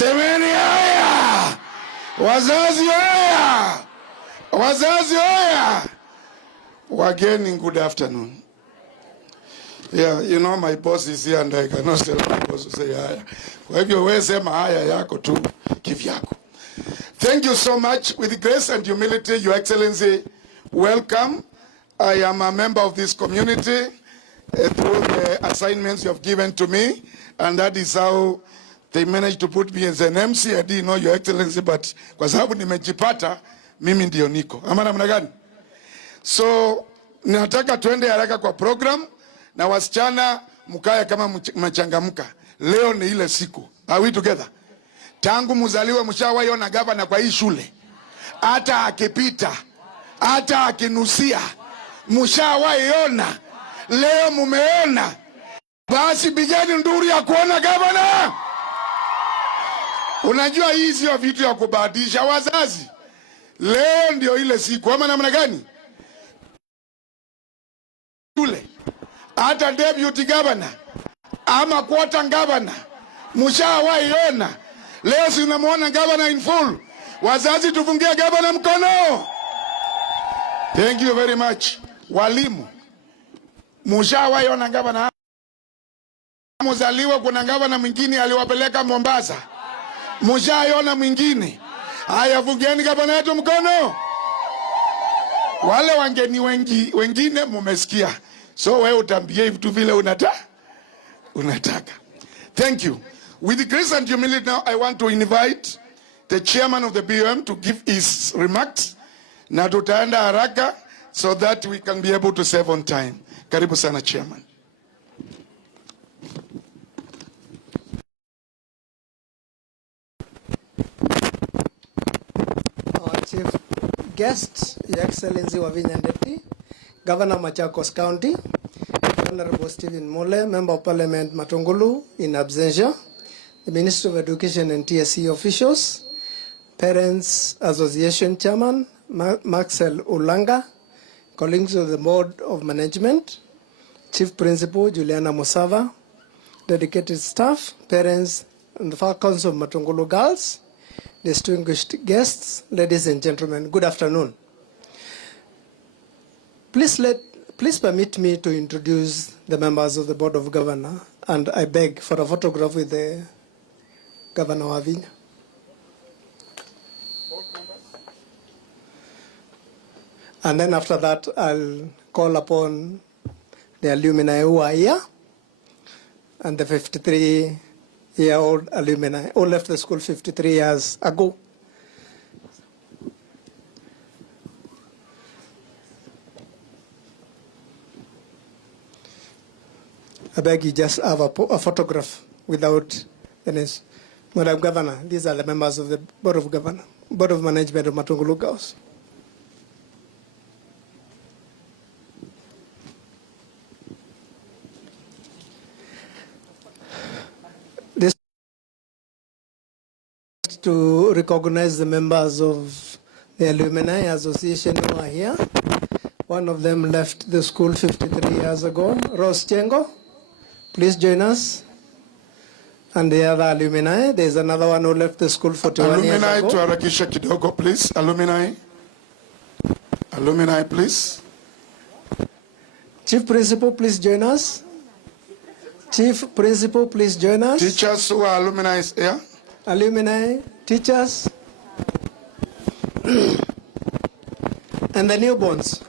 Semeni haya! Wazazi haya! Wazazi haya! Wageni, good afternoon. Yeah, you know my boss is here and I cannot tell my boss to say haya. Kwa hivyo wewe sema haya yako tu kivyako. Thank you so much. With grace and humility, Your Excellency, welcome. I am a member of this community through the assignments you have given to me, and that is how they managed to put me as an MC. I didn't know, Your Excellency, but kwa sababu nimejipata, mimi ndio niko. Ama namna gani? So, ninataka tuende haraka kwa program, na wasichana mkaya kama mchangamka. Leo ni ile siku. Are we together? Tangu muzaliwe mshawahi ona gavana kwa hii shule. Hata akipita, hata akinusia, mshawahi ona. Leo mumeona. Basi bigeni nduru ya kuona gavana. Unajua hii sio vitu ya kubahatisha wazazi. Leo ndio ile siku. Ama namna gani? Shule. Hata deputy governor ama quarter governor mshawahi ona. Leo si unamuona governor in full. Wazazi tufungie governor mkono. Thank you very much. Walimu mshawahi ona governor. Mzaliwa kuna governor mwingine aliwapeleka Mombasa. Mshawahi ona mwingine. Haya, fungieni governor yetu mkono. Wale wangeni wengine mumesikia. So wewe utambie vitu vile unataka. Thank you. With the grace and humility now, I want to invite the chairman of the BOM to give his remarks. Na tutaenda haraka so that we can be able to save on time. Karibu sana chairman. Our chief guest, Your Excellency Wavinya Ndeti, Governor Machakos County, Honorable Stephen Mole, Member of Parliament Matungulu in absentia, the Minister of Education and TSC officials, Parents Association Chairman Maxwell Ulanga, colleagues of the Board of Management, Chief Principal Juliana Musava, dedicated staff, parents, and the faculty of Matungulu Girls, distinguished guests, ladies and gentlemen, good afternoon. Please permit me to introduce the members of the Board of Governors, and I beg for a photograph with the Governor Wavinya. And then after that, I'll call upon the alumni who are here, and the 53-year-old alumni who left the school 53 years ago. I beg you just have a photograph without any. Madam Governor, these are the members of the Board of Management of Matungulu Girls. This to recognize the members of the Alumni Association who are here. One of them left the school 53 years ago, Rose Chengo. Please join us. And the other alumni, there's another one who left the school 41 years ago. Alumni to harakisha kidogo, please. Alumni. Alumni, please. Chief Principal, please join us. Chief Principal, please join us. Teachers who are alumni here. Alumni, teachers. And the newborns.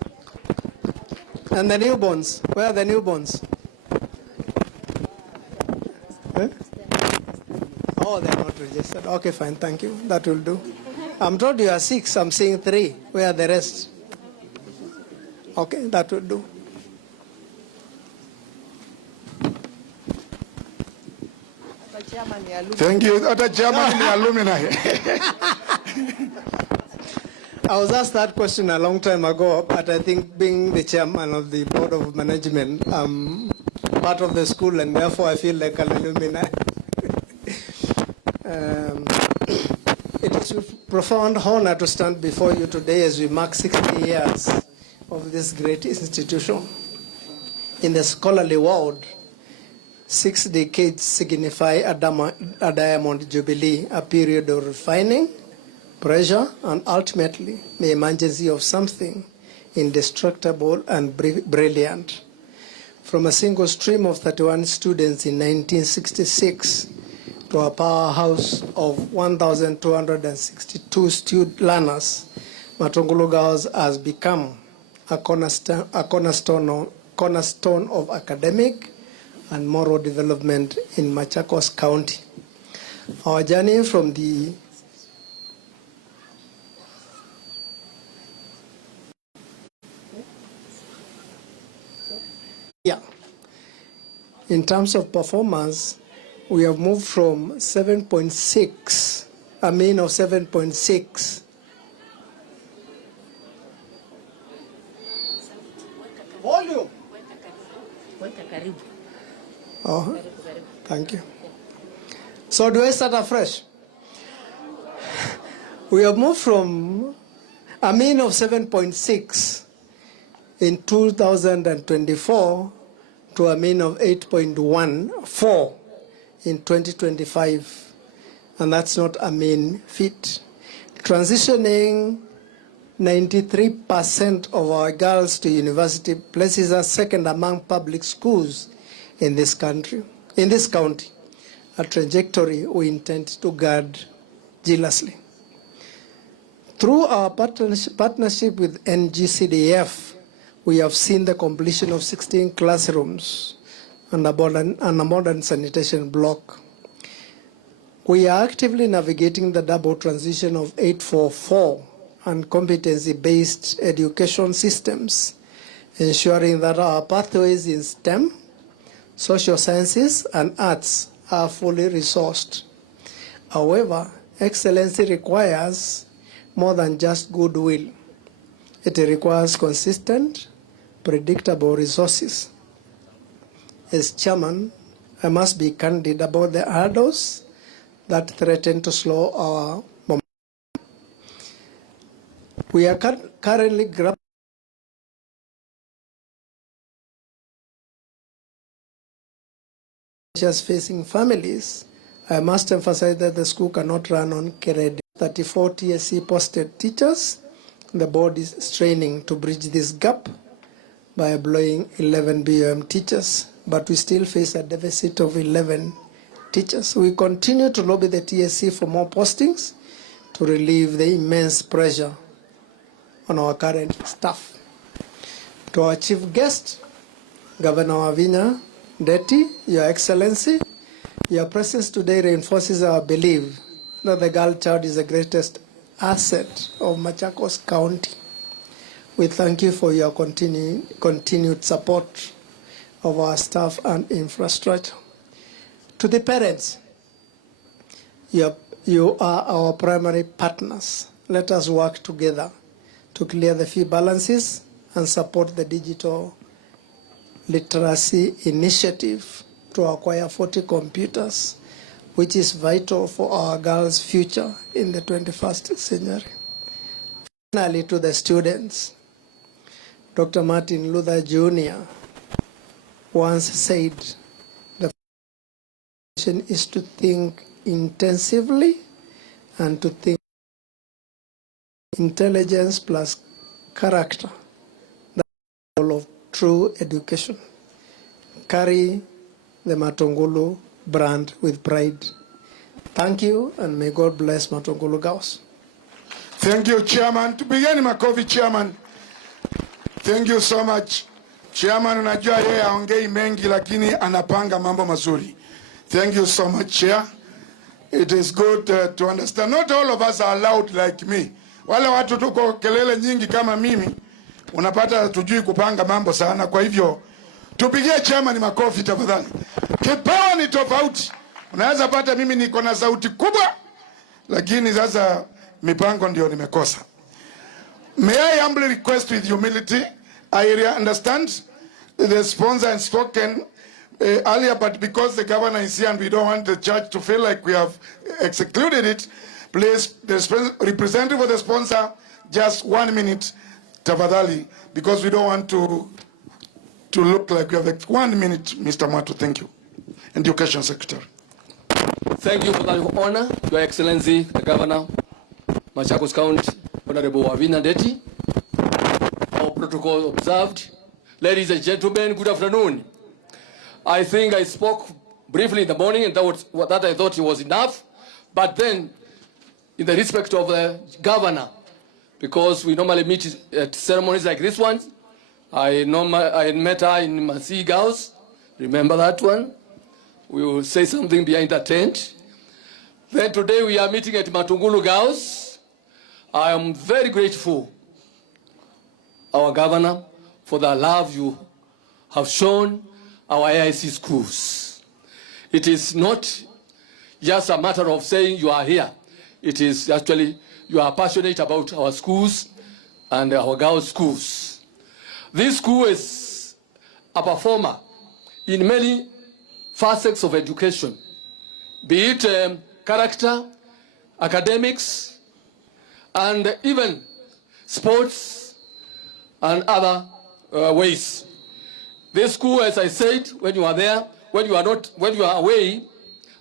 And the newborns. Where are the newborns? Oh, they're not registered. Okay, fine, thank you. That will do. I'm told you are 6. I'm seeing 3. Where are the rest? Okay, that will do. Thank you. Other chairman ni alumni. I was asked that question a long time ago, but I think being the chairman of the Board of Management, I'm part of the school, and therefore I feel like an alumni. It is with profound honor to stand before you today as we mark 60 years of this great institution. In the scholarly world, 6 decades signify a diamond jubilee, a period of refining, pressure, and ultimately the emergency of something indestructible and brilliant. From a single stream of 31 students in 1966 to a powerhouse of 1,262 learners, Matungulu Girls has become a cornerstone of academic and moral development in Machakos County. Our journey from the in terms of performance, we have moved from 7.6, a mean of 7.6. Volume. Oh, thank you. So do I start afresh? We have moved from a mean of 7.6 in 2024 to a mean of 8.14 in 2025. And that's not a mean feat. Transitioning 93% of our girls to university places us second among public schools in this county, a trajectory we intend to guard jealously. Through our partnership with NGCDF, we have seen the completion of 16 classrooms and a modern sanitation block. We are actively navigating the double transition of 844 and competency-based education systems, ensuring that our pathways in STEM, social sciences, and arts are fully resourced. However, excellency requires more than just goodwill. It requires consistent, predictable resources. As chairman, I must be candid about the hurdles that threaten to slow our momentum. We are currently grappling facing families. I must emphasize that the school cannot run on credit. 34 TSC posted teachers. The board is straining to bridge this gap by employing 11 BOM teachers, but we still face a deficit of 11 teachers. We continue to lobby the TSC for more postings to relieve the immense pressure on our current staff. To our chief guest, Governor Wavinya Ndeti, Your Excellency, your presence today reinforces our belief that the girl child is the greatest asset of Machakos County. We thank you for your continued support of our staff and infrastructure. To the parents, you are our primary partners. Let us work together to clear the fee balances and support the digital literacy initiative to acquire 40 computers, which is vital for our girls' future in the 21st century. Finally, to the students, Dr. Martin Luther Jr. once said, the foundation is to think intensively and to think intelligence plus character. That's the goal of true education. Carry the Matungulu brand with pride. Thank you, and may God bless Matungulu Girls. Thank you, Chairman. Tupigeni makofi, Chairman. Thank you so much. Chairman, unajua yeye haongei mengi lakini anapanga mambo mazuri. Thank you so much, Chair. It is good to understand. Not all of us are loud like me. Wale watu tuko kelele nyingi kama mimi, unapata tujui kupanga mambo sana. Kwa hivyo, tupigie Chairman makofi tafadhali. Kipawa ni tofauti. Unaweza pata mimi niko na sauti kubwa, lakini sasa mipango ndio nimekosa. May I humbly request with humility, I understand the sponsor has spoken earlier, but because the governor is here and we don't want the church to feel like we have excluded it, please, the representative of the sponsor, just 1 minute, tafadhali, because we don't want to look like we have 1 minute, Mr. Mato. Thank you. Education Secretary. Thank you for that honor, Your Excellency, the Governor, Machakos County, Honorable Wavinya Ndeti. Our protocol observed. Ladies and gentlemen, good afternoon. I think I spoke briefly in the morning, and that I thought it was enough. But then, in the respect of the Governor, because we normally meet at ceremonies like this one, I met her in Matungulu Girls. Remember that one? We will say something behind the tent. Then today we are meeting at Matungulu Girls. I am very grateful, our Governor, for the love you have shown our AIC schools. It is not just a matter of saying you are here. It is actually, you are passionate about our schools and our girls' schools. This school is a performer in many facets of education, be it character, academics, and even sports and other ways. This school, as I said, when you are there, when you are away,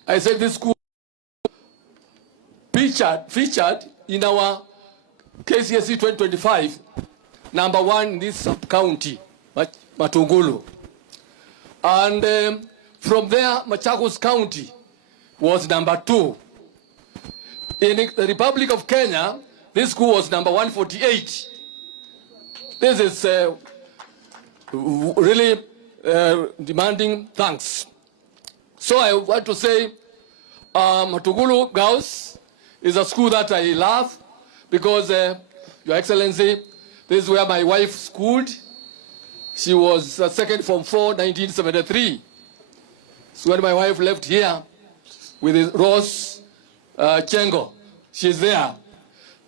I said this school featured in our KCSE 2025, number 1 in this sub-county, Matungulu. And from there, Machakos County was number 2. In the Republic of Kenya, this school was number 148. This is really demanding thanks. So I want to say Matungulu Girls is a school that I love because, Your Excellency, this is where my wife schooled. She was second Form 4, 1973. So when my wife left here with Rose Chengo, she's there.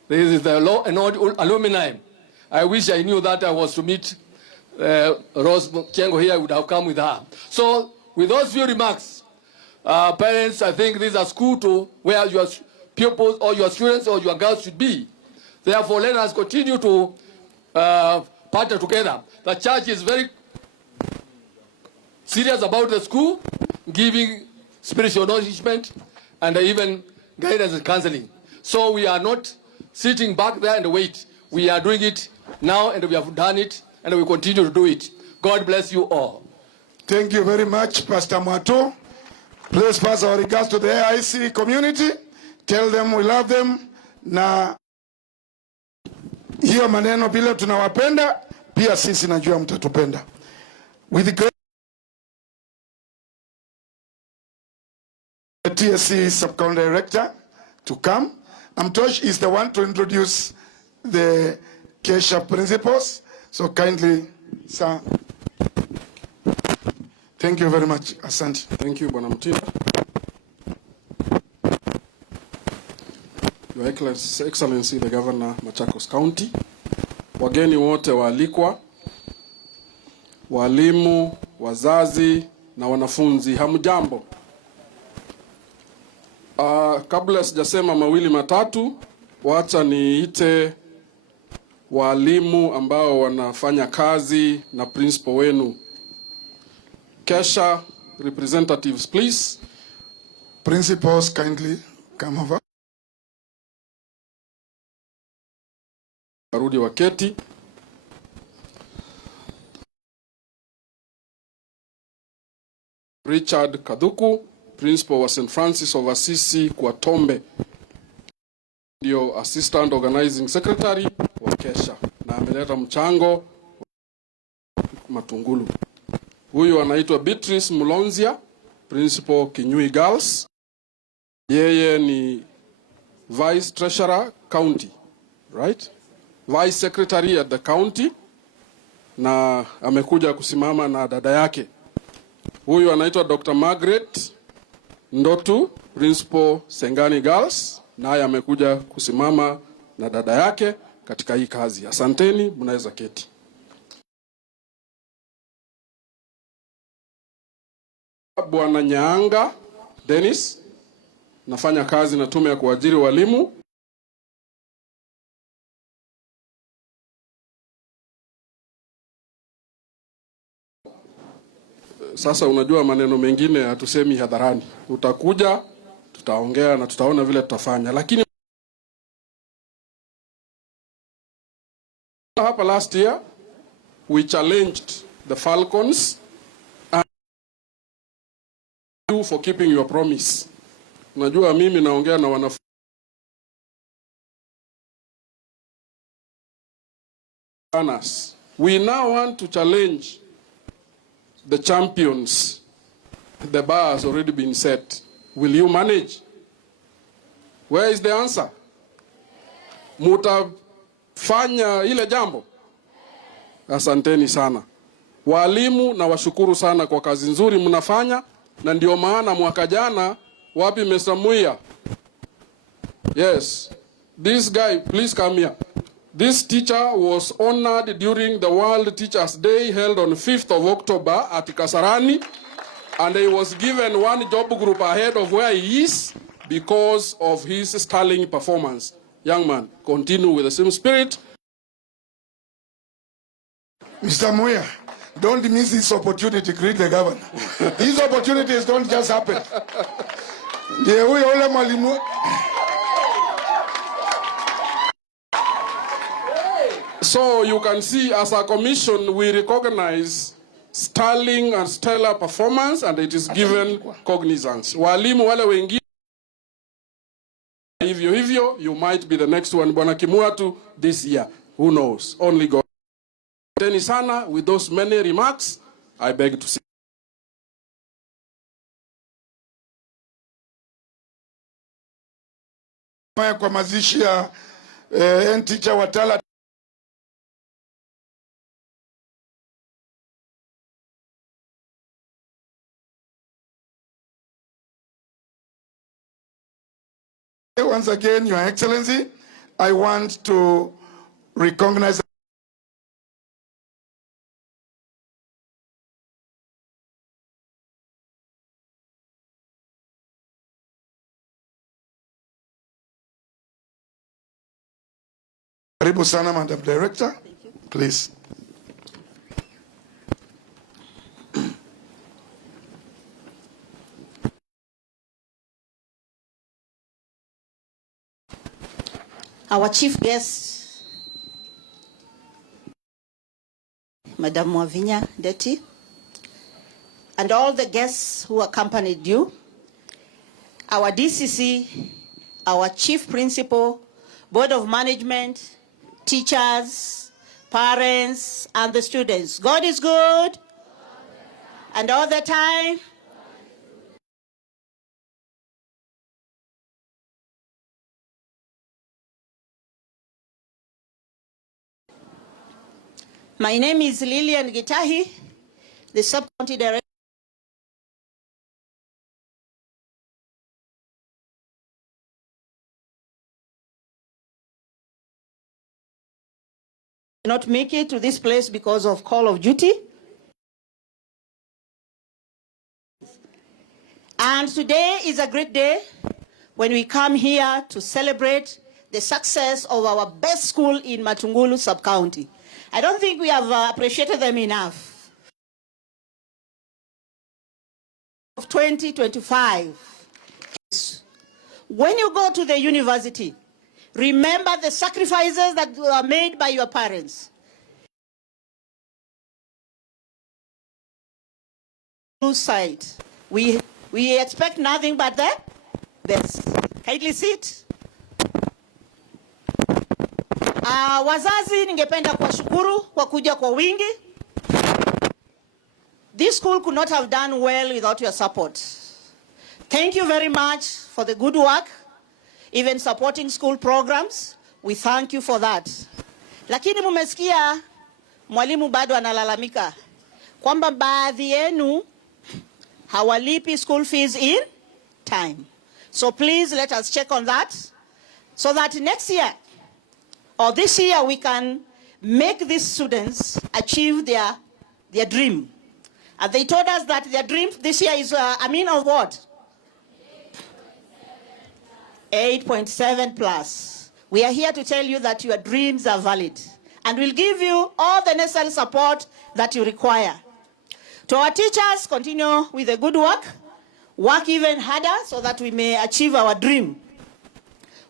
This is the alumni. I wish I knew that I was to meet Rose Chengo here, I would have come with her. So with those few remarks, parents, I think this is a school to where your pupils or your students or your girls should be. Therefore, let us continue to partner together. The church is very serious about the school, giving spiritual nourishment and even guidance and counseling. So we are not sitting back there and wait. We are doing it now, and we have done it, and we continue to do it. God bless you all. Thank you very much, Pastor Mwato. Please pass our regards to the AIC community. Tell them we love them. Na hiyo maneno vile tunawapenda, pia sisi najua mtatupenda. With the TSC Sub-County Director to come. Amtosh is the one to introduce the Kesha principles. So kindly, sir. Thank you very much. Asante. Thank you, Bwana Mtinda. Your Excellency, the Governor, Machakos County. Wageni wote waalikwa, walimu, wazazi na wanafunzi, hamjambo. Kabla sijasema mawili matatu, wacha niite walimu ambao wanafanya kazi na principal wenu. Kesha representatives, please. Principals, kindly come over. Warudi waketi. Richard Kadhuku, principal wa St. Francis of Assisi kwa Tombe, ndio assistant organizing secretary wa Kesha na ameleta mchango Matungulu. Huyu anaitwa Beatrice Mulonzia, principal Kinyui Girls. Yeye ni vice treasurer county, right? Vice secretary at the county, na amekuja kusimama na dada yake. Huyu anaitwa Dr. Margaret Ndotu, principal Sengani Girls, naye amekuja kusimama na dada yake katika hii kazi. Asanteni, mnaweza keti. Bwana Nyaanga Dennis, nafanya kazi na tume ya kuajiri walimu. Sasa unajua maneno mengine hatusemi hadharani. Utakuja, tutaongea na tutaona vile tutafanya. Lakini hapa last year we challenged the Falcons and you for keeping your promise. Unajua mimi naongea na wanafunzi. We now want to challenge the champions. The bar has already been set. Will you manage? Where is the answer? Mutafanya ile jambo? Asanteni sana. Walimu na washukuru sana kwa kazi nzuri mnafanya, na ndio maana mwaka jana wapi Mr. Muya? Yes. This guy, please come here. This teacher was honored during the World Teachers Day held on 5th of October at Kasarani, and he was given one job group ahead of where he is because of his sterling performance. Young man, continue with the same spirit. Mr. Muya, don't miss this opportunity to greet the governor. These opportunities don't just happen. So you can see, as a commission, we recognize sterling and stellar performance, and it is given cognizance. Walimu wale wengine hivyo, you might be the next one. Bwana Kimuatu this year. Who knows? Only God. Teni sana, with those many remarks, I beg to see. Kwa mazishi ya teacher Watala. Once again, Your Excellency, I want to recognize Karibu sana, Madam Director. Please. Our chief guest, Madam Wavinya Ndeti, and all the guests who accompanied you, our DCC, our chief principal, board of management, teachers, parents, and the students. God is good, and all the time. My name is Lillian Gitahi, the sub-county director. Not make it to this place because of call of duty. And today is a great day when we come here to celebrate the success of our best school in Matungulu sub-county. I don't think we have appreciated them enough. Of 2025. When you go to the university, remember the sacrifices that were made by your parents. Blue side, we expect nothing but the best. Kindly sit. Wazazi, ningependa kuwashukuru kwa kuja kwa wingi. This school could not have done well without your support. Thank you very much for the good work, even supporting school programs. We thank you for that. Lakini mumesikia mwalimu bado analalamika kwamba baadhi yenu hawalipi school fees in time. So please let us check on that so that next year or this year we can make these students achieve their dream. And they told us that their dream this year is of what? 8.7 plus. We are here to tell you that your dreams are valid and we'll give you all the necessary support that you require. To our teachers, continue with the good work. Work even harder so that we may achieve our dream.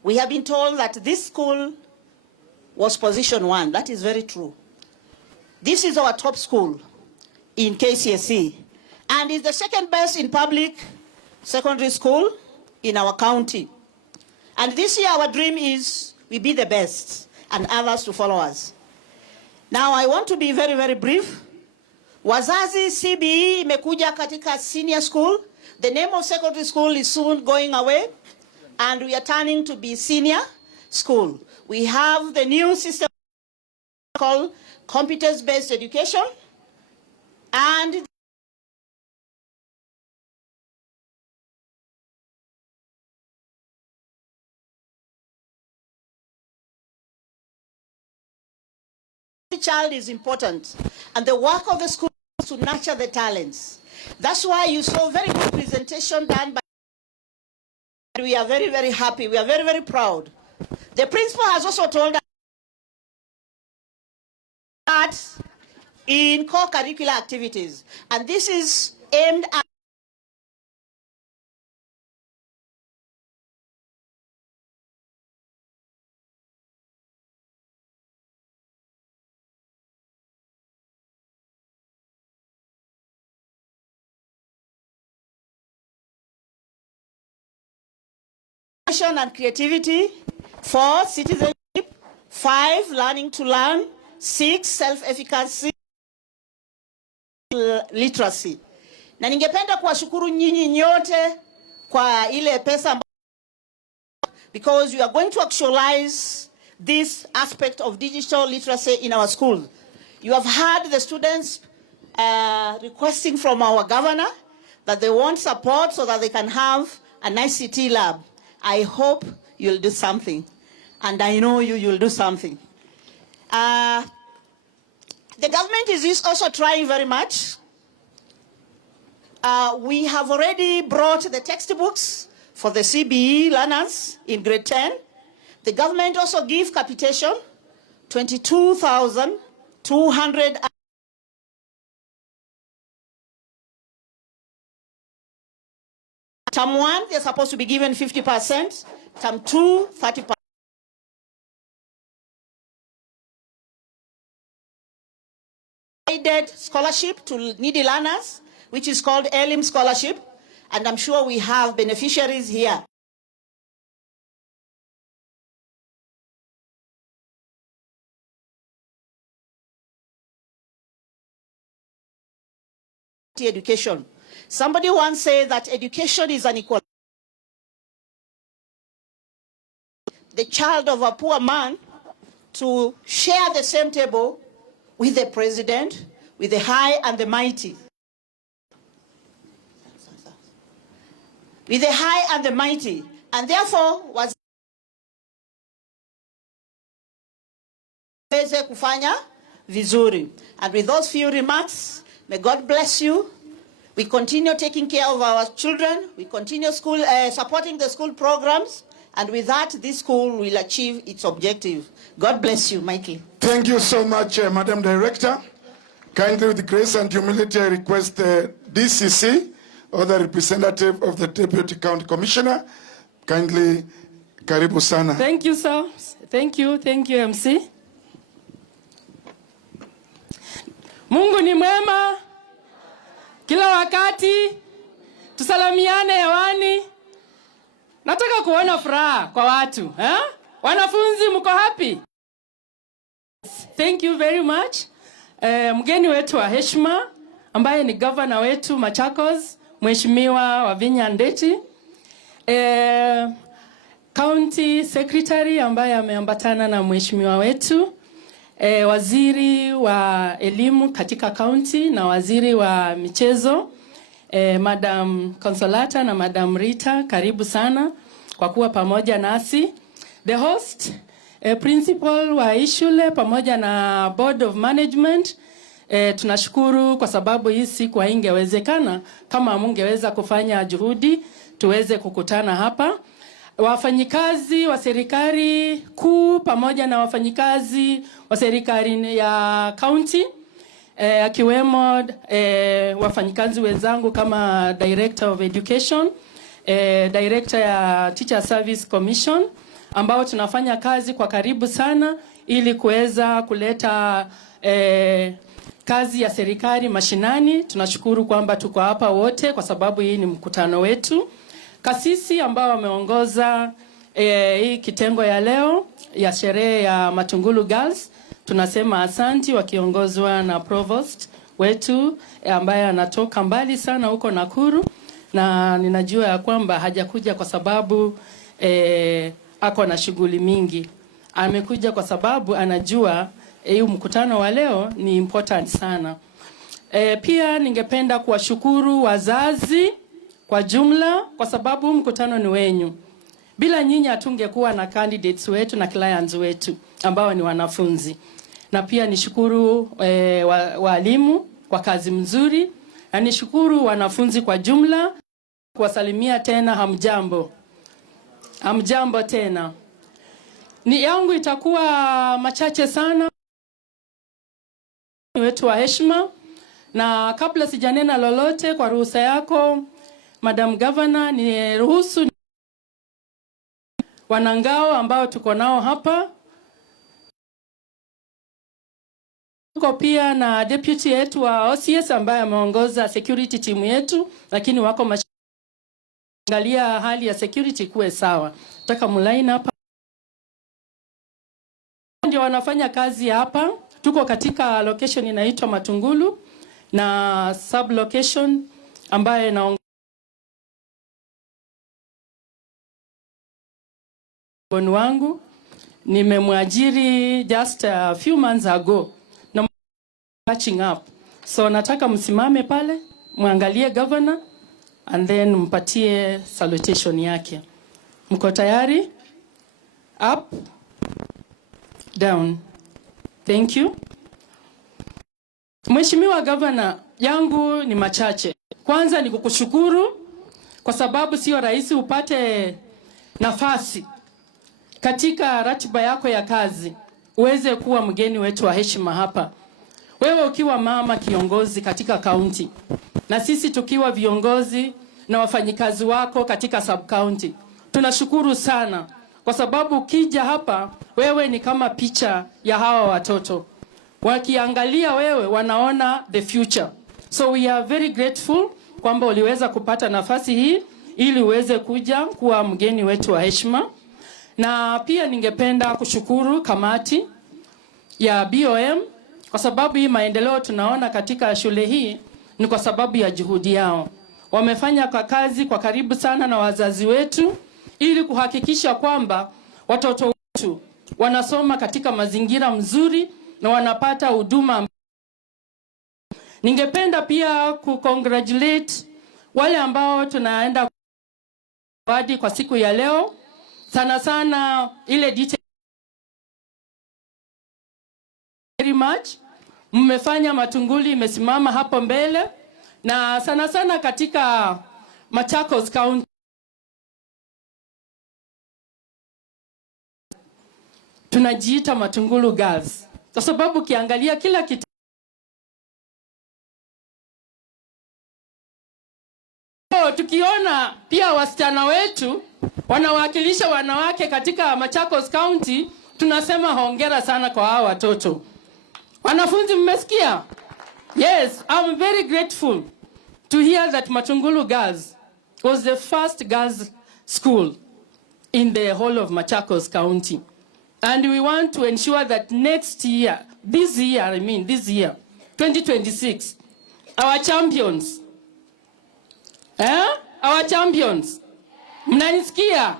We have been told that this school was position 1. That is very true. This is our top school in KCSE and is the second best in public secondary school in our county. And this year our dream is we be the best and others to follow us. Now I want to be very, very brief. Wazazi CBE imekuja katika senior school. The name of secondary school is soon going away and we are turning to be senior school. We have the new system called competence-based education and the child is important and the work of the school is to nurture the talents. That's why you saw very good presentation done by. We are very, very happy. We are very, very proud. The principal has also told us that in core curricular activities, and this is aimed at and creativity, 4 citizenship, 5 learning to learn, 6 self-efficacy, literacy. Na ningependa kuwashukuru nyinyi nyote kwa ile pesa because you are going to actualize this aspect of digital literacy in our schools. You have heard the students requesting from our governor that they want support so that they can have an ICT lab. I hope you'll do something. And I know you'll do something. The government is also trying very much. We have already brought the textbooks for the CBE learners in grade 10. The government also gave capitation, 22,200. Term 1, they're supposed to be given 50%. Term 2, 30%. Provided scholarship to needy learners, which is called ELIM scholarship. And I'm sure we have beneficiaries here. Education. Somebody once said that education is an equal. The child of a poor man to share the same table with the president, with the high and the mighty. With the high and the mighty. And therefore was kufanya vizuri. And with those few remarks, may God bless you. We continue taking care of our children. We continue supporting the school programs. And with that, this school will achieve its objective. God bless you, Mikey. Thank you so much, Madam Director. Kindly, with grace and humility, I request the DCC, or the representative of the Deputy County Commissioner. Kindly, karibu sana. Thank you, sir. Thank you, MC. Mungu ni mwema. Kila wakati tusalamiane hewani. Nataka kuona furaha kwa watu, eh? Wanafunzi mko happy? Thank you very much. Mgeni wetu wa heshima ambaye ni governor wetu Machakos, Mheshimiwa Wavinya Ndeti. County Secretary ambaye ameambatana na mheshimiwa wetu. Waziri wa elimu katika county na waziri wa michezo, Madam Consolata na Madam Rita, karibu sana kwa kuwa pamoja nasi. The host, principal wa ishule pamoja na board of management, tunashukuru kwa sababu hii siku haingewezekana kama mungeweza kufanya juhudi tuweze kukutana hapa. Wafanyikazi wa serikali kuu pamoja na wafanyikazi wa serikali ya county, akiwemo wafanyikazi wenzangu kama Director of Education, Director ya Teacher Service Commission, ambao tunafanya kazi kwa karibu sana ili kuweza kuleta kazi ya serikali mashinani. Tunashukuru kwamba tuko hapa wote kwa sababu hii ni mkutano wetu. Kasisi ambao wameongoza hii kitengo ya leo ya sherehe ya Matungulu Girls, tunasema asanti, wakiongozwa na Provost wetu ambaye anatoka mbali sana huko Nakuru, na ninajua ya kwamba hajakuja kwa sababu ako na shughuli mingi. Amekuja kwa sababu anajua hii mkutano wa leo ni important sana. Pia ningependa kuwashukuru wazazi kwa jumla kwa sababu mkutano ni wenyu. Bila nyinyi hatungekuwa na candidates wetu na clients wetu ambao ni wanafunzi. Na pia nishukuru walimu kwa kazi mzuri, na nishukuru wanafunzi kwa jumla. Kuwasalimia tena hamjambo. Hamjambo tena. Ni yangu itakuwa machache sana wetu wa heshima, na kabla sijanena lolote, kwa ruhusa yako Madam Governor, ni ruhusu wanangao ambao tuko nao hapa. Tuko pia na deputy yetu wa OCS ambaye ameongoza security team yetu, lakini wako angalia hali ya security kuwe sawa. Nataka mulaini hapa. Ndio wanafanya kazi hapa. Tuko katika location inaitwa Matungulu na sub location ambaye na wangu nimemwajiri just a few months ago na catching up. So nataka msimame pale, muangalie governor and then mpatie salutation yake. Mko tayari? Up, down. Thank you. Mheshimiwa Governor, yangu ni machache. Kwanza ni kukushukuru kwa sababu sio rahisi upate nafasi katika ratiba yako ya kazi uweze kuwa mgeni wetu wa heshima hapa. Wewe ukiwa mama kiongozi katika kaunti na sisi tukiwa viongozi na wafanyikazi wako katika sub county. Tunashukuru sana kwa sababu ukija hapa wewe ni kama picha ya hawa watoto. Wakiangalia wewe wanaona the future. So we are very grateful kwamba uliweza kupata nafasi hii ili uweze kuja kuwa mgeni wetu wa heshima. Na pia ningependa kushukuru kamati ya BOM kwa sababu hii maendeleo tunaona katika shule hii ni kwa sababu ya juhudi yao. Wamefanya kwa kazi kwa karibu sana na wazazi wetu ili kuhakikisha kwamba watoto wetu wanasoma katika mazingira mzuri na wanapata huduma. Ningependa pia kucongratulate wale ambao tunaenda zawadi kwa siku ya leo. Sana sana ile detail very much. Mmefanya Matungulu imesimama hapo mbele, na sana sana katika Machakos County tunajiita Matungulu Girls kwa sababu kiangalia kila kitu tukiona pia wasichana wetu wanawakilisha wanawake katika Machakos County, tunasema hongera sana kwa hao watoto. Wanafunzi mmesikia? Yes, I'm very grateful to hear that Matungulu Girls was the first girls school in the whole of Machakos County. And we want to ensure that next year, this year, 2026, our champions, our champions, mnanisikia?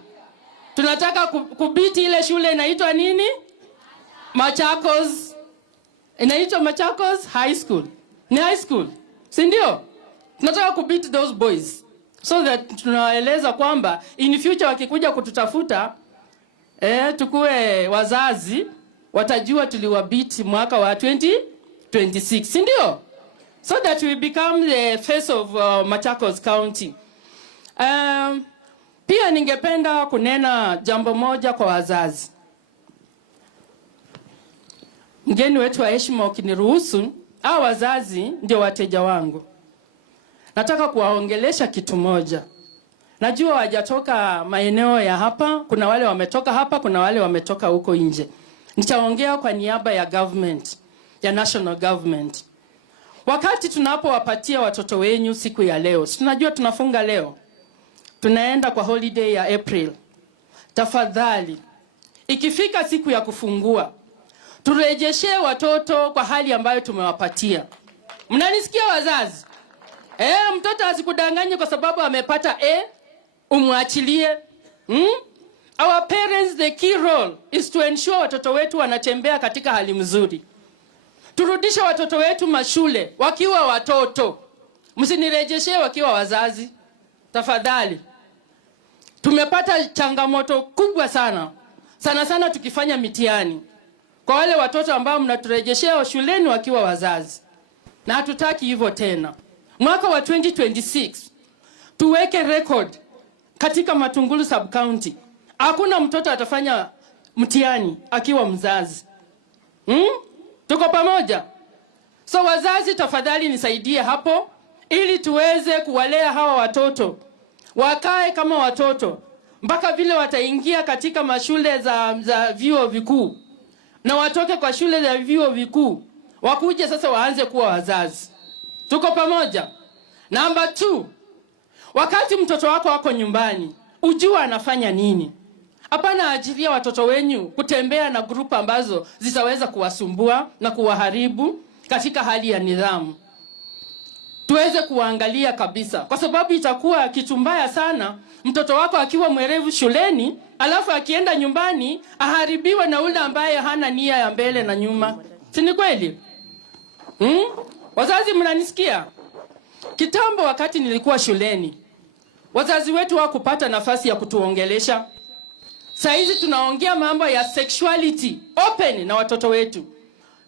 Tunataka kubiti ile shule inaitwa nini? Machakos. Inaitwa Machakos High School. Ni high school, si ndio? Tunataka kubiti those boys so that tunaeleza kwamba in future wakikuja kututafuta tukue wazazi watajua tuliwabiti mwaka wa 2026, si ndio? So that we become the face of Machakos County. Pia ningependa kunena jambo moja kwa wazazi. Mgeni wetu wa heshima ukiniruhusu, Hawa wazazi ndio wateja wangu. Nataka kuwaongelesha kitu moja. Najua wajatoka maeneo ya hapa, kuna wale wametoka hapa, kuna wale wametoka huko nje. Nitaongea kwa niaba ya government, ya national government. Wakati tunapowapatia watoto wenyu siku ya leo, tunajua tunafunga leo, tunaenda kwa holiday ya April. Tafadhali, ikifika siku ya kufungua, turejeshe watoto kwa hali ambayo tumewapatia. Mnanisikia wazazi? Mtoto asikudanganye kwa sababu amepata A, umwachilie. Our parents, the key role is to ensure watoto wetu wanatembea katika hali mzuri. Turudishe watoto wetu mashule wakiwa watoto. Msinirejeshe wakiwa wazazi. Tafadhali. Tumepata changamoto kubwa sana. Sana sana tukifanya mitihani. Kwa wale watoto ambao mnaturejeshea shuleni wakiwa wazazi. Na hatutaki hivyo tena. Mwaka wa 2026 tuweke record katika Matungulu sub county. Hakuna mtoto atafanya mtihani akiwa mzazi. Tuko pamoja? So wazazi, tafadhali nisaidie hapo ili tuweze kuwalea hawa watoto. Wakae kama watoto mpaka vile wataingia katika mashule za vyuo vikuu. Na watoke kwa shule za vyuo vikuu, wakuje sasa waanze kuwa wazazi. Tuko pamoja? Number 2. Wakati mtoto wako wako nyumbani, ujua anafanya nini. Hapana ajiria watoto wenyu kutembea na grupu ambazo zitaweza kuwasumbua na kuwaharibu katika hali ya nidhamu. Tuweze kuangalia kabisa, kwa sababu itakuwa kitu mbaya sana mtoto wako akiwa mwerevu shuleni, alafu akienda nyumbani aharibiwe na ule ambaye hana nia ya mbele na nyuma. Si ni kweli? Wazazi mnanisikia? Kitambo wakati nilikuwa shuleni, wazazi wetu hawakupata nafasi ya kutuongelesha. Saizi tunaongea mambo ya sexuality open na watoto wetu.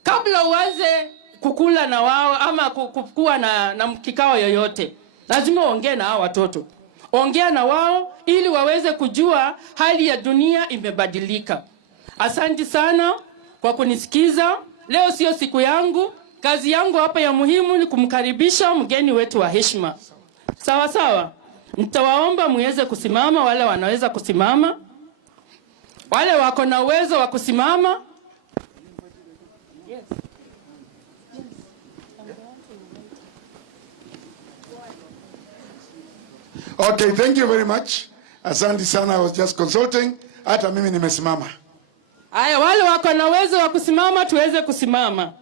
Kabla uanze kukula na wao ama kukua na kikao yoyote, lazima uongee na hao watoto. Ongea na wao ili waweze kujua hali ya dunia imebadilika. Asante sana kwa kunisikiza. Leo sio siku yangu. Kazi yangu hapa ya muhimu ni kumkaribisha mgeni wetu wa heshima. Sawa sawa. Nitawaomba muweze kusimama, wale wanaweza kusimama. Wale wako na uwezo wa kusimama. Okay, thank you very much. Asante sana, I was just consulting. Hata mimi nimesimama. Haya, wale wako na uwezo wa kusimama tuweze kusimama.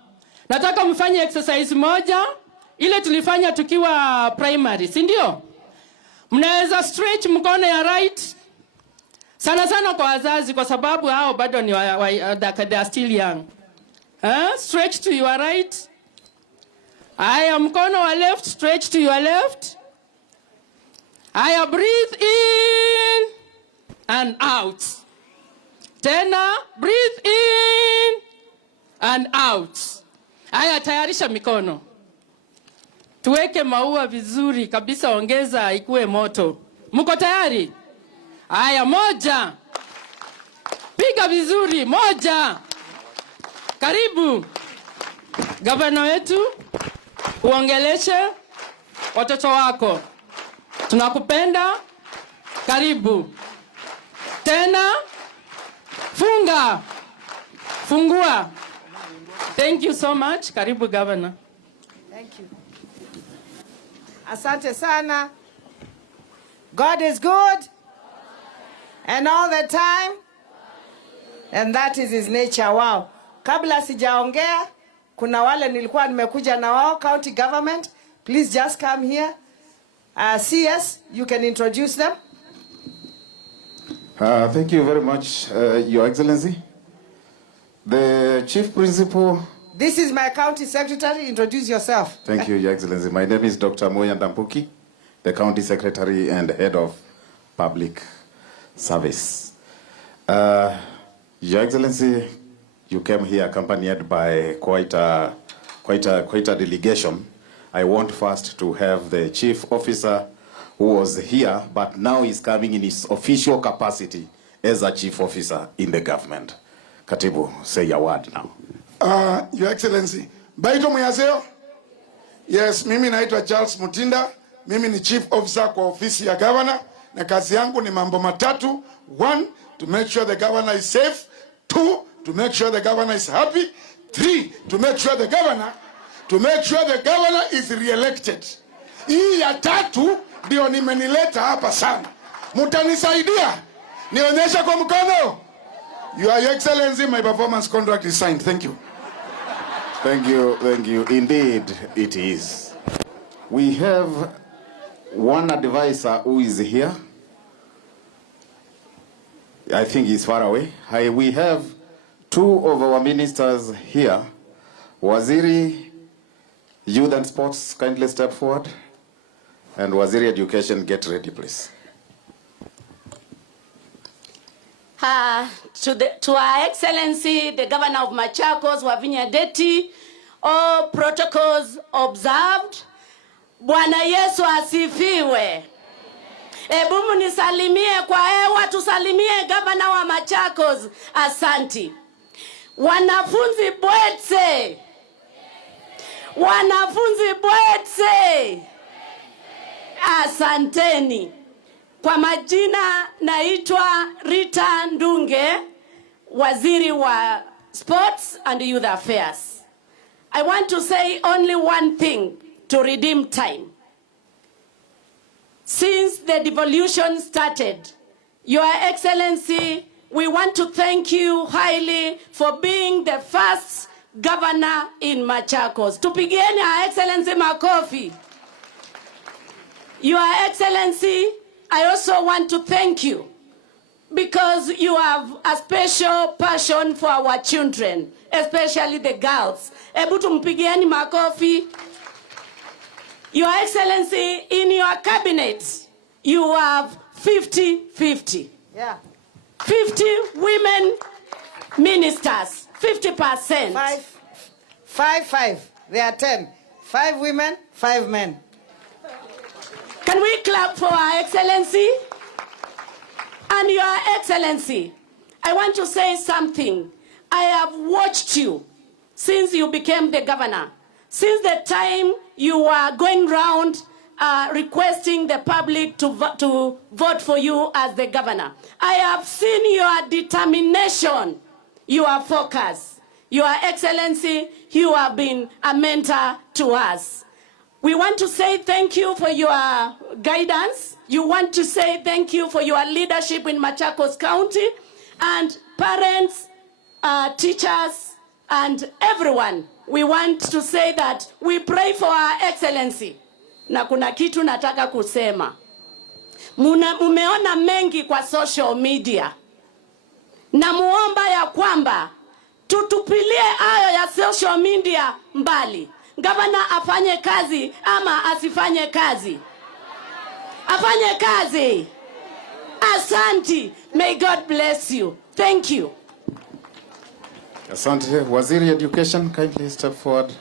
Nataka mfanye exercise moja ile tulifanya tukiwa primary, si ndio? Mnaweza stretch mkono ya right. Sana sana kwa wazazi kwa sababu hao bado ni they are still young. Stretch to your right. Haya, mkono wa left, stretch to your left. Haya, breathe in and out. Tena, breathe in and out. Haya, tayarisha mikono. Tuweke maua vizuri kabisa, ongeza ikuwe moto. Mko tayari? Haya, moja. Piga vizuri, moja. Karibu. Gavana wetu, uongeleshe watoto wako. Tunakupenda. Karibu. Tena. Funga. Fungua. Thank you so much. Karibu Governor. Thank you. Asante sana. God is good. And all the time. And that is his nature. Wow. Kabla sijaongea, kuna wale nilikuwa nimekuja na wao, county government. Please just come here. CS, you can introduce them. Thank you very much, Your Excellency. The Chief Principal. This is my county secretary. Introduce yourself. Thank you, Your Excellency. My name is Dr. Moya Ndampuki, the county secretary and head of public service. Your Excellency, you came here accompanied by quite a delegation. I want first to have the chief officer who was here, but now is coming in his official capacity as a chief officer in the government. Katibu, say your word now. Your Excellency, Baito Muyazeo? Yes, mimi naitwa Charles Mutinda. Mimi ni Chief Officer kwa ofisi ya Governor. Na kazi yangu ni mambo matatu. 1, to make sure the governor is safe. 2, to make sure the governor is happy. 3, to make sure the governor is re-elected. Hii ya tatu ndio nimenileta hapa sana. Mutanisaidia? Nionyesha kwa mkono. Your Excellency, my performance contract is signed. Thank you. Thank you. Indeed, it is. We have one advisor who is here. I think he's far away. We have 2 of our ministers here. Waziri Youth and Sports, kindly step forward. And Waziri Education, get ready, please. To Our Excellency, the Governor of Machakos, Wavinya Ndeti, all protocols observed. Bwana Yesu asifiwe. Ebu munisalimie kwa hewa, tusalimie Governor wa Machakos. Asanti. Wanafunzi bwetse. Wanafunzi bwetse. Asanteni. Kwa majina naitwa Rita Ndunge, Waziri wa Sports and Youth Affairs. I want to say only one thing to redeem time. Since the devolution started, Your Excellency, we want to thank you highly for being the first governor in Machakos. Tupigieni Her Excellency makofi. Your Excellency, I also want to thank you because you have a special passion for our children, especially the girls. Ebu tumpigieni makofi. Your Excellency, in your cabinet, you have 50-50. Yeah. 50 women ministers, 50%. 5. They are 10. 5 women, 5 men. Can we clap for Her Excellency? And Your Excellency, I want to say something. I have watched you since you became the governor. Since the time you were going round requesting the public to vote for you as the governor. I have seen your determination, your focus. Your Excellency, you have been a mentor to us. We want to say thank you for your guidance. You want to say thank you for your leadership in Machakos County. And parents, teachers, and everyone, we want to say that we pray for Her Excellency. Na kuna kitu nataka kusema. Mumeona mengi kwa social media. Na muomba ya kwamba tutupilie hayo ya social media mbali. Gavana afanye kazi ama asifanye kazi? Afanye kazi. Asante. May God bless you. Thank you. Asante. Waziri Education, kindly step forward.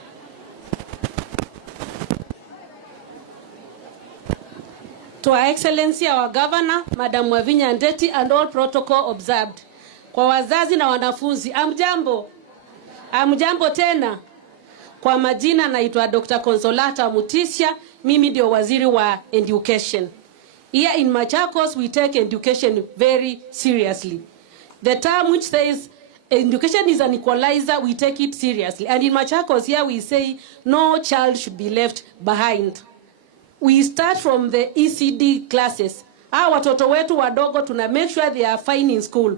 To Her Excellency, our Governor, Madam Wavinya Ndeti, and all protocol observed. Kwa wazazi na wanafunzi, amjambo. Amjambo tena. Kwa majina naitwa Dr. Consolata Mutisha, mimi ndio waziri wa education. Here in Machakos, we take education very seriously. The term which says education is an equalizer, we take it seriously. And in Machakos, here we say no child should be left behind. We start from the ECD classes. Our watoto wetu wadogo tuna make sure they are fine in school.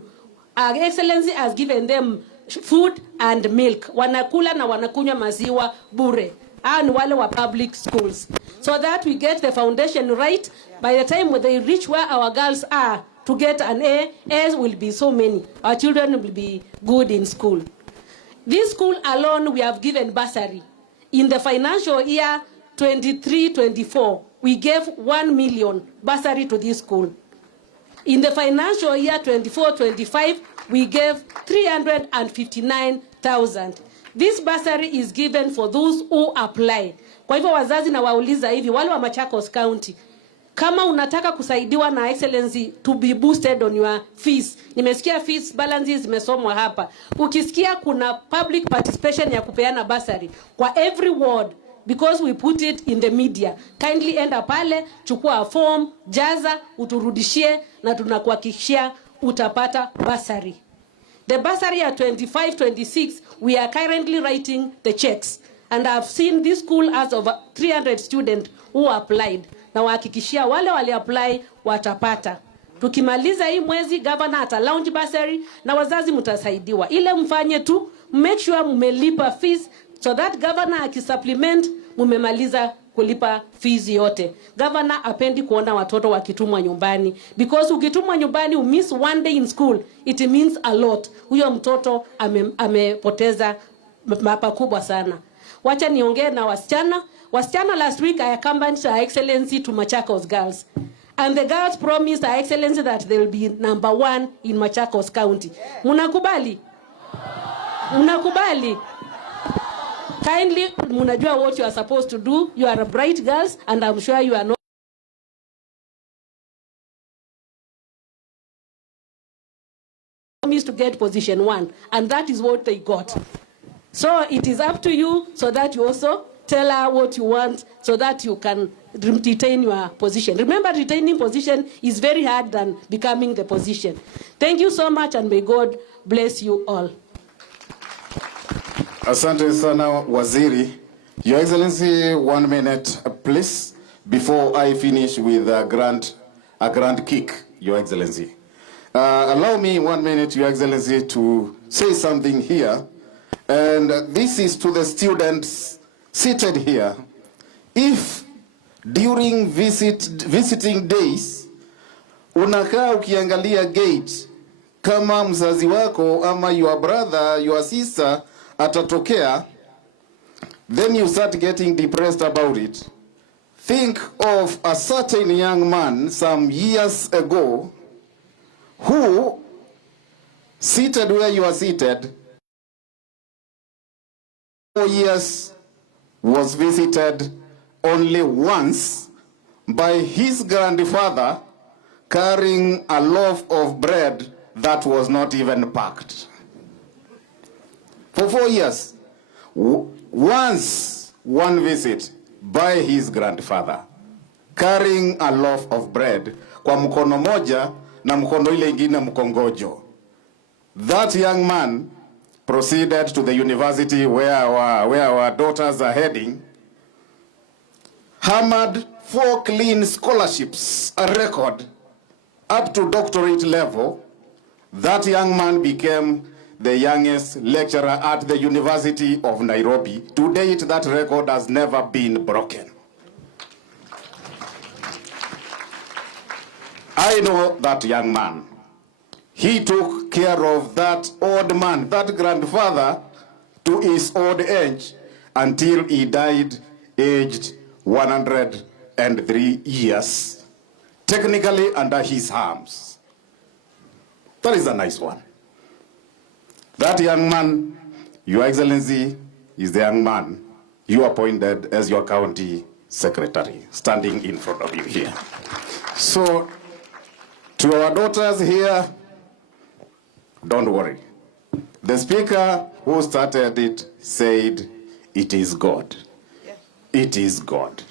Our Excellency has given them food and milk. Wanakula na wanakunywa maziwa bure. And wale wa public schools. So that we get the foundation right. By the time when they reach where our girls are to get an A, A's will be so many. Our children will be good in school. This school alone, we have given bursary. In the financial year 23-24, we gave 1 million bursary to this school. In the financial year 24-25, we gave 359,000. This bursary is given for those who apply. Kwa hivyo wazazi na wauliza hivi, wale wa Machakos County, Kama unataka kusaidiwa na Excellency to be boosted on your fees. Nimesikia fees balances zimesomwa hapa. Ukisikia kuna public participation ya kupeana bursary kwa every ward, because we put it in the media. Kindly enda pale, chukua form, jaza, uturudishie na tunakuhakikishia utapata bursary. The bursary at 25-26, we are currently writing the checks. And I've seen this school has over 300 students who applied. Na wahakikishia wale wali apply watapata. Tukimaliza hii mwezi, governor ata launch bursary na wazazi mtasaidiwa. Ile mfanye tu, make sure mmelipa fees so that governor akisupplement mmemaliza kulipa fees yote. Governor apendi kuona watoto wakitumwa nyumbani, because ukitumwa nyumbani miss one day in school, it means a lot. Huyo mtoto amepoteza mapa kubwa sana. Wacha niongee na wasichana. Wasichana, last week I accompanied Her Excellency to Machakos Girls. And the girls promised Her Excellency that they will be #1 in Machakos County. Munakubali? Munakubali? Kindly, munajua what you are supposed to do. You are bright girls and I'm sure you are not promised to get position 1, and that is what they got. So it is up to you, so that you also tell her what you want, so that you can retain your position. Remember, retaining position is very hard than becoming the position. Thank you so much, and may God bless you all. Asante sana Waziri. Your Excellency, 1 minute, please, before I finish with a grand kick, Your Excellency. Allow me 1 minute, Your Excellency, to say something here. And this is to the students seated here. If during visiting days unakaa ukiangalia gate kama mzazi wako ama your brother, your sister atatokea, then you start getting depressed about it. Think of a certain young man some years ago who, seated where you are seated, 4 years, was visited only once by his grandfather carrying a loaf of bread that was not even packed. For 4 years, once one visit by his grandfather carrying a loaf of bread kwa mkono moja na mkono ile ingine mkongojo. That young man proceeded to the university where our daughters are heading, hammered 4 clean scholarships, a record, up to doctorate level. That young man became the youngest lecturer at the University of Nairobi. To date, that record has never been broken. I know that young man. He took care of that old man, that grandfather, to his old age until he died aged 103 years, technically under his arms. That is a nice one. That young man, Your Excellency, is the young man you appointed as your county secretary, standing in front of you here. So, to our daughters here, don't worry. The speaker who started it said, it is God. It is God.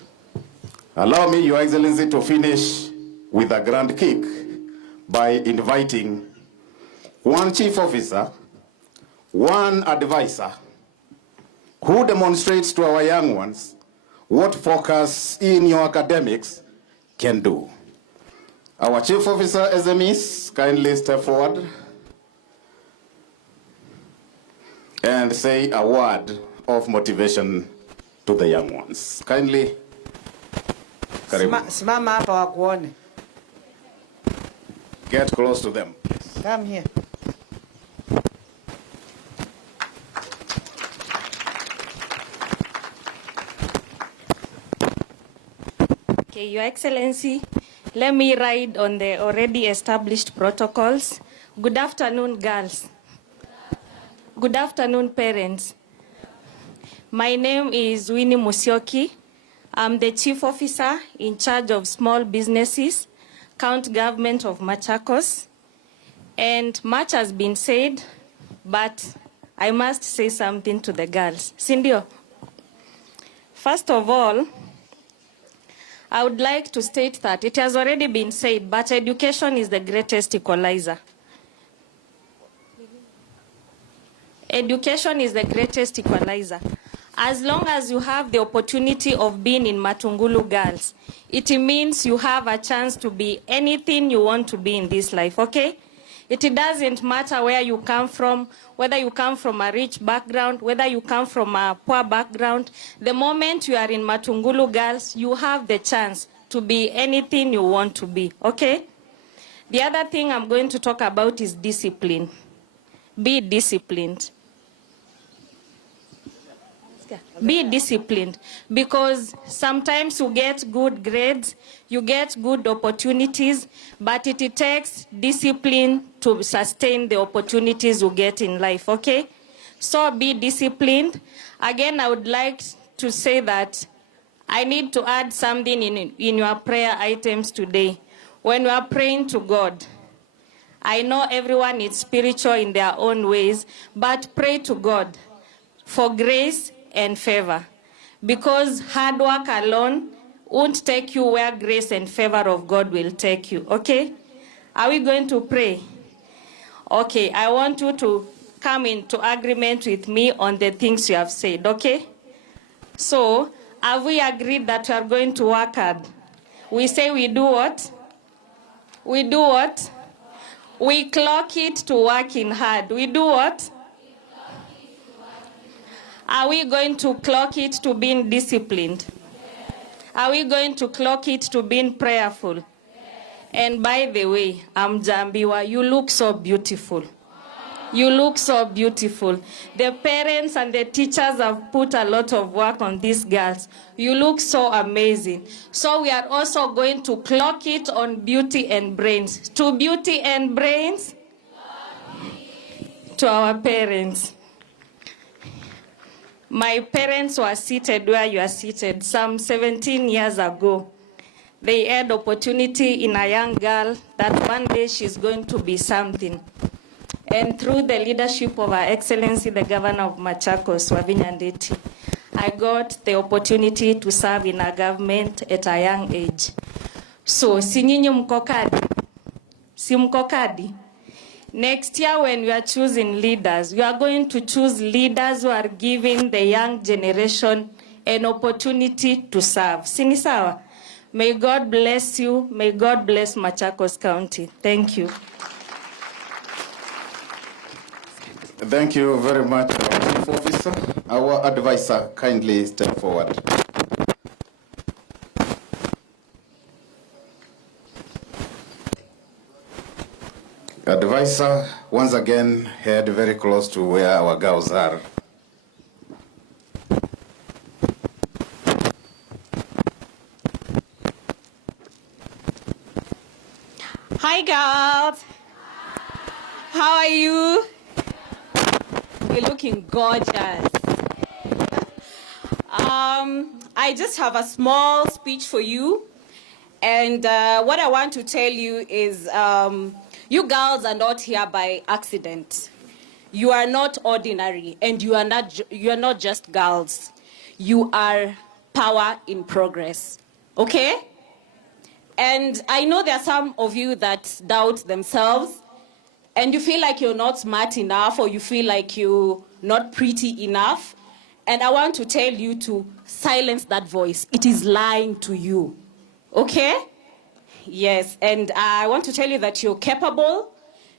Allow me, Your Excellency, to finish with a grand kick by inviting one chief officer, one advisor, who demonstrates to our young ones what focus in your academics can do. Our chief officer, SMEs, kindly step forward and say a word of motivation to the young ones. Kindly. Simama hapa wakuone. Get close to them. Come here. Okay, Your Excellency, let me ride on the already established protocols. Good afternoon, girls. Good afternoon, parents. My name is Winnie Musyoki. I'm the Chief Officer in charge of small businesses, County Government of Machakos. And much has been said, but I must say something to the girls. Sindio, first of all, I would like to state that it has already been said, but education is the greatest equalizer. Education is the greatest equalizer. As long as you have the opportunity of being in Matungulu Girls, it means you have a chance to be anything you want to be in this life, okay? It doesn't matter where you come from, whether you come from a rich background, whether you come from a poor background. The moment you are in Matungulu Girls, you have the chance to be anything you want to be, okay? The other thing I'm going to talk about is discipline. Be disciplined. Be disciplined, because sometimes you get good grades, you get good opportunities, but it takes discipline to sustain the opportunities you get in life, okay? So be disciplined. Again, I would like to say that I need to add something in your prayer items today. When you are praying to God, I know everyone is spiritual in their own ways, but pray to God for grace and favor, because hard work alone won't take you where grace and favor of God will take you, okay? Are we going to pray? Okay, I want you to come into agreement with me on the things you have said, okay? So, have we agreed that we are going to work hard? We say we do what? We do what? We clock it to working hard. We do what? Are we going to clock it to being disciplined? Are we going to clock it to being prayerful? And by the way, Jambiwa, you look so beautiful. You look so beautiful. The parents and the teachers have put a lot of work on these girls. You look so amazing. So we are also going to clock it on beauty and brains. To beauty and brains, to our parents. My parents were seated where you are seated some 17 years ago. They had opportunity in a young girl that one day she's going to be something. And through the leadership of Her Excellency, the Governor of Machakos, Wavinya Ndeti, I got the opportunity to serve in a government at a young age. So, sinyinyi mkokadi? Si mkokadi? Next year, when we are choosing leaders, we are going to choose leaders who are giving the young generation an opportunity to serve. Sinisawa, may God bless you. May God bless Machakos County. Thank you. Thank you very much, Chief Officer. Our advisor, kindly step forward. Advisor, once again, head very close to where our girls are. Hi, girls. How are you? You're looking gorgeous. I just have a small speech for you. And what I want to tell you is you girls are not here by accident. You are not ordinary, and you are not just girls. You are power in progress. Okay? And I know there are some of you that doubt themselves, and you feel like you're not smart enough, or you feel like you're not pretty enough. And I want to tell you to silence that voice. It is lying to you. Okay? Yes, and I want to tell you that you're capable,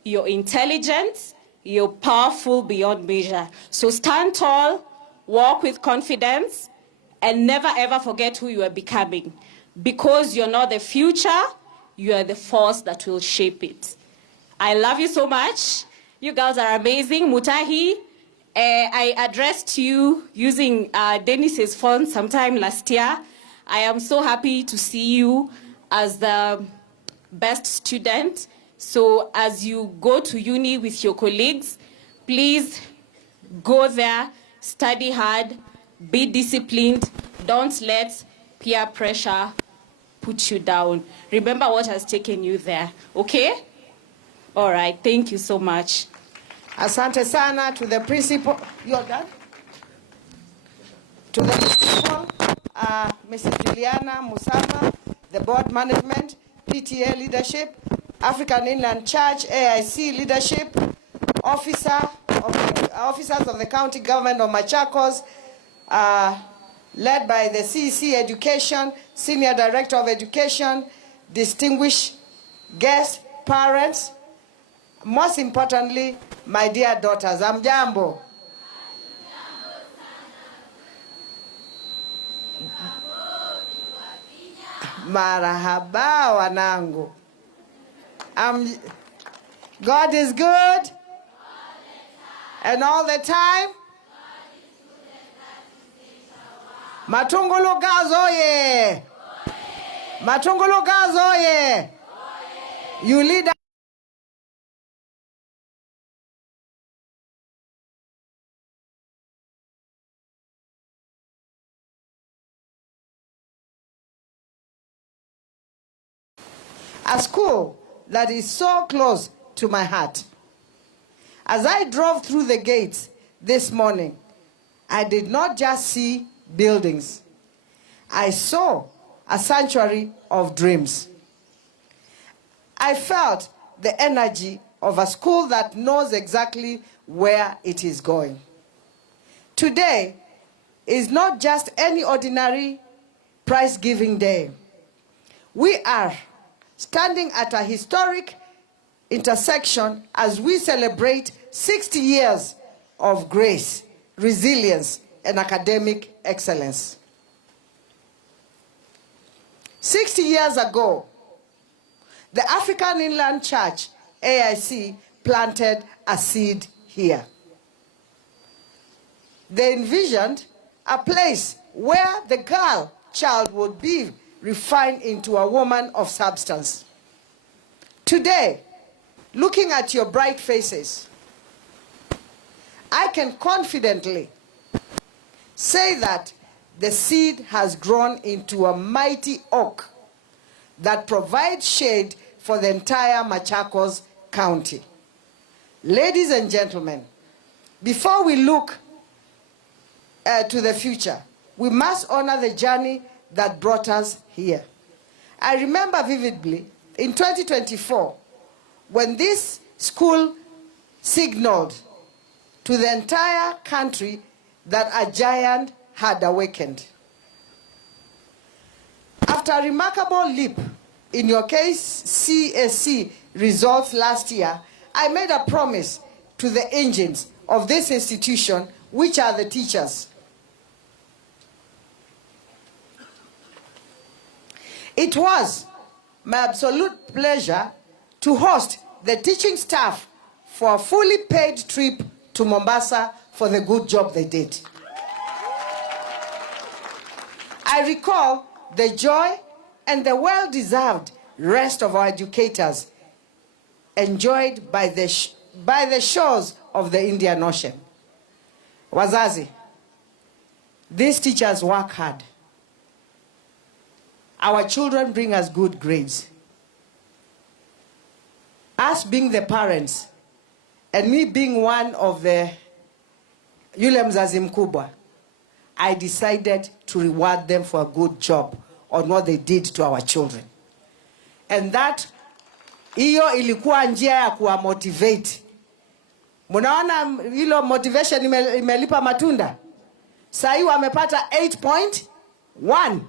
you're intelligent, you're powerful beyond measure. So stand tall, walk with confidence, and never ever forget who you are becoming. Because you're not the future, you are the force that will shape it. I love you so much. You girls are amazing. Mutahi, I addressed you using Dennis's phone sometime last year. I am so happy to see you as the best student. So as you go to uni with your colleagues, please go there, study hard, be disciplined, don't let peer pressure put you down. Remember what has taken you there, okay? All right, thank you so much. Asante sana to the principal. You're done? To the principal, Mrs. Juliana Musama, the board management, PTA leadership, African Inland Church, AIC leadership, officers of the county government of Machakos, led by the CEC Education, Senior Director of Education, distinguished guests, parents, most importantly, my dear daughters. Amjambo. Marahaba wanangu. God is good. And all the time. Matungulu Girls oye. Matungulu Girls oye. You lead a school that is so close to my heart. As I drove through the gates this morning, I did not just see buildings. I saw a sanctuary of dreams. I felt the energy of a school that knows exactly where it is going. Today is not just any ordinary prize-giving day. We are standing at a historic intersection as we celebrate 60 years of grace, resilience, and academic excellence. 60 years ago, the African Inland Church, AIC, planted a seed here. They envisioned a place where the girl child would be refined into a woman of substance. Today, looking at your bright faces, I can confidently say that the seed has grown into a mighty oak that provides shade for the entire Machakos County. Ladies and gentlemen, before we look to the future, we must honor the journey that brought us here. I remember vividly in 2024 when this school signaled to the entire country that a giant had awakened. After a remarkable leap in your case CSC results last year, I made a promise to the engines of this institution, which are the teachers. It was my absolute pleasure to host the teaching staff for a fully paid trip to Mombasa for the good job they did. I recall the joy and the well-deserved rest of our educators enjoyed by the shores of the Indian Ocean. Wazazi, these teachers work hard. Our children bring us good grades. Us being the parents, and me being one of the yule mzazi mkubwa, I decided to reward them for a good job on what they did to our children. And that, hiyo ilikuwa njia ya kuwa motivate. Munaona hilo motivation imelipa matunda. Sahi wamepata 8.1.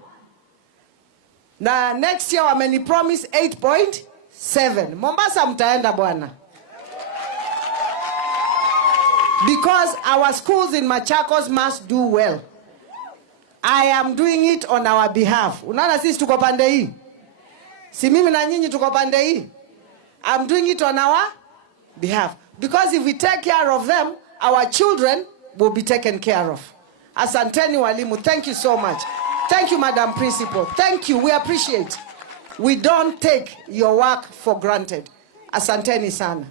Na next year wameni promise 8.7. Mombasa mtaenda bwana. Because our schools in Machakos must do well. I am doing it on our behalf. Unaona sisi tuko pande hii. Si mimi na nyinyi tuko pande hii. I'm doing it on our behalf. Because if we take care of them, our children will be taken care of. Asanteni walimu, thank you so much. Thank you, Madam Principal. Thank you, we appreciate. We don't take your work for granted. Asanteni sana.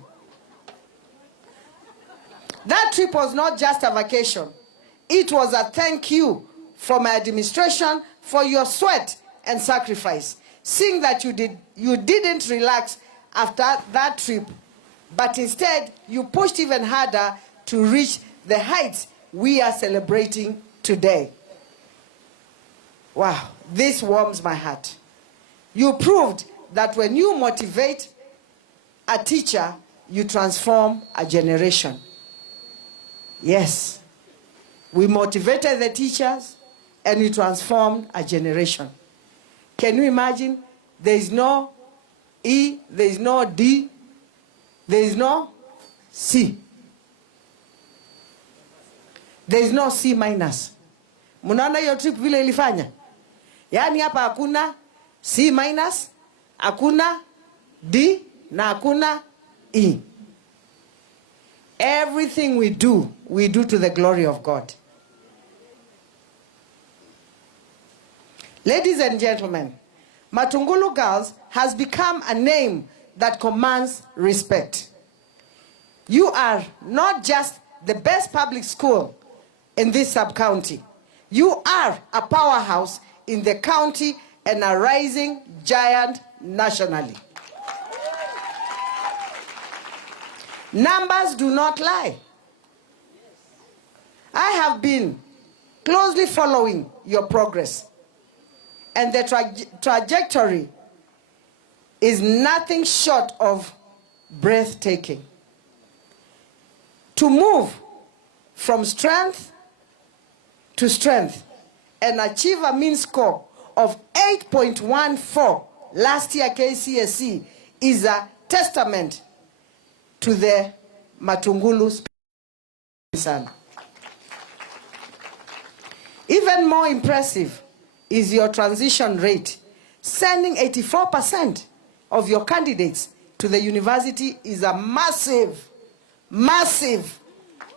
That trip was not just a vacation. It was a thank you from my administration, for your sweat and sacrifice, seeing that you didn't relax after that trip, but instead you pushed even harder to reach the heights we are celebrating today. Wow, this warms my heart. You proved that when you motivate a teacher, you transform a generation. Yes, we motivated the teachers and we transformed a generation. Can you imagine? There is no E, there is no D, there is no C. There is no C minus. Munaona hiyo trip vile ilifanya? Yaani hapa hakuna C minus, hakuna D, na hakuna E. Everything we do to the glory of God. Ladies and gentlemen, Matungulu Girls has become a name that commands respect. You are not just the best public school in this sub-county. You are a powerhouse in the county and a rising giant nationally. Numbers do not lie. I have been closely following your progress, and the trajectory is nothing short of breathtaking. To move from strength to strength and achieve a mean score of 8.14 last year KCSE is a testament to the Matungulu spirit. Even more impressive is your transition rate. Sending 84% of your candidates to the university is a massive, massive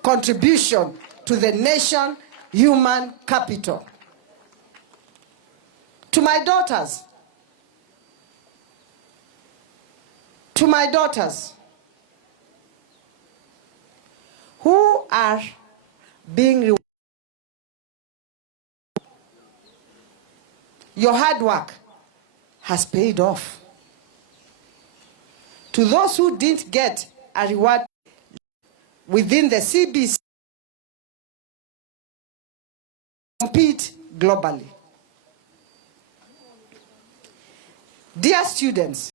contribution to the nation human capital. To my daughters, who are being rewarded, your hard work has paid off. To those who didn't get a reward within the CBC, compete globally. Dear students,